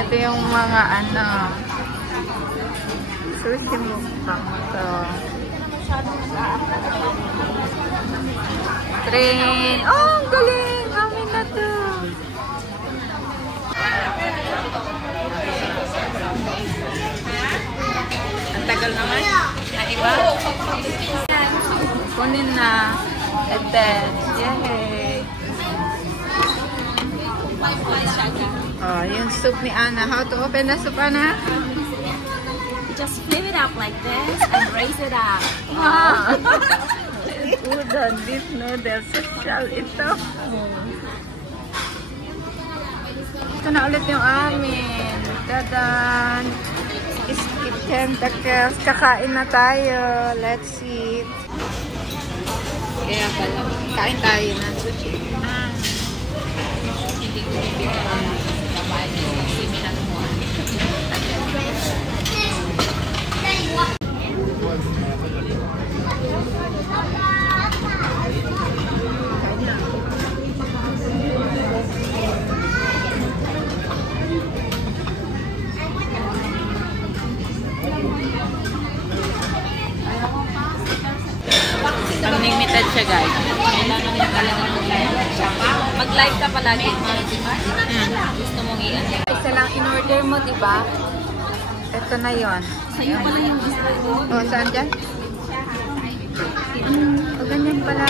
Ito yung mga ano, sushi mukbang to. Train. Oh, ang galing! Amin na to. Ang tagal naman. Na iba? Kunin na. And then, yay! Oh, yung soup ni Anna. How to open the soup, Anna? Just flip it up like this and raise it up. Wow! Udon, beef noodles. Social ito. Ito na ulit yung amin. Dadan! Skip tentacles. Kakain na tayo. Let's eat. Kaya pala. Kain tayo ng sushi. Hindi ko bibigyan ng babae. Kasi minanamuan. Unlimited siya, guys. Kailangan yung talagang mag-like ka palagi. Gusto mong iyan. Isa lang in-order mo, diba? Ito na yon. Sa'yo pala yung gusto mo. O, saan dyan? O, ganyan pala.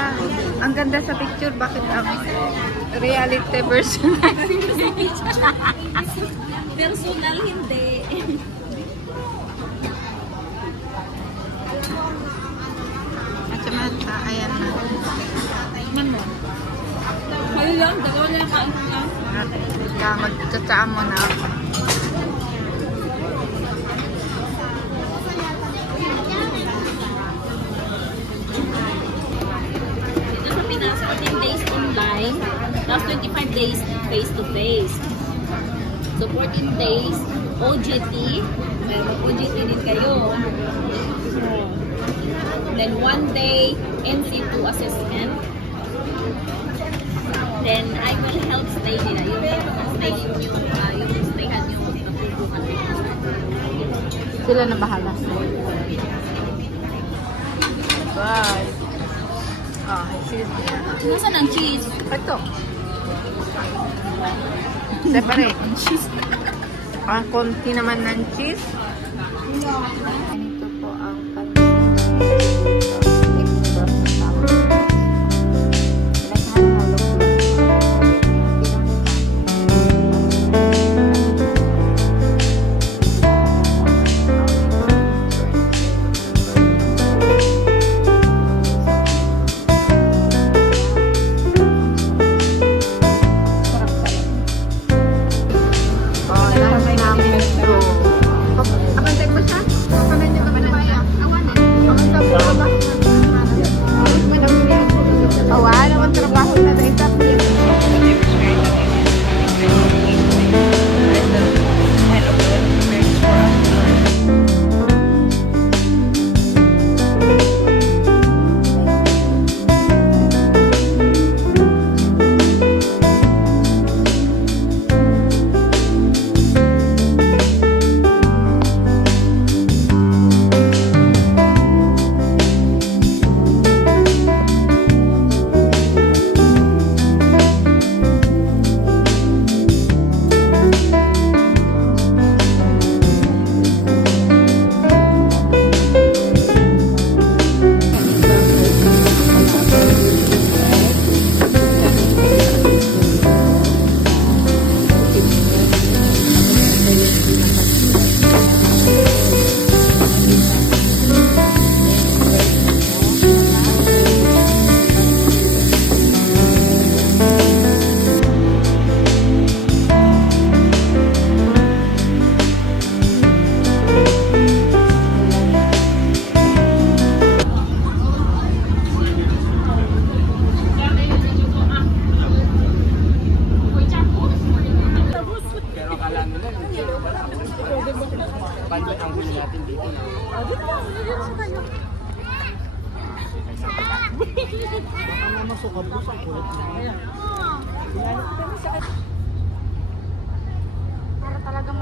Ang ganda sa picture. Bakit ang reality personal? Personal, hindi. Ayan na. Ano? Kayo lang, dalawa na yung kain na. Kaya magtsatsaan mo na. Dito sa Pinas, 14 days online, tapos 25 days face-to-face. So 14 days, OJT, pero OJT din kayo. Then 1 day NC2 assessment. Then I will help stay nila. Yung stayhan yung natutukan. Sila na bahala. Bye. Oh, cheese niya. Nasaan ang cheese? Ito. Separate. Cheese. Ang konti naman ng cheese. Ito po ang para talagang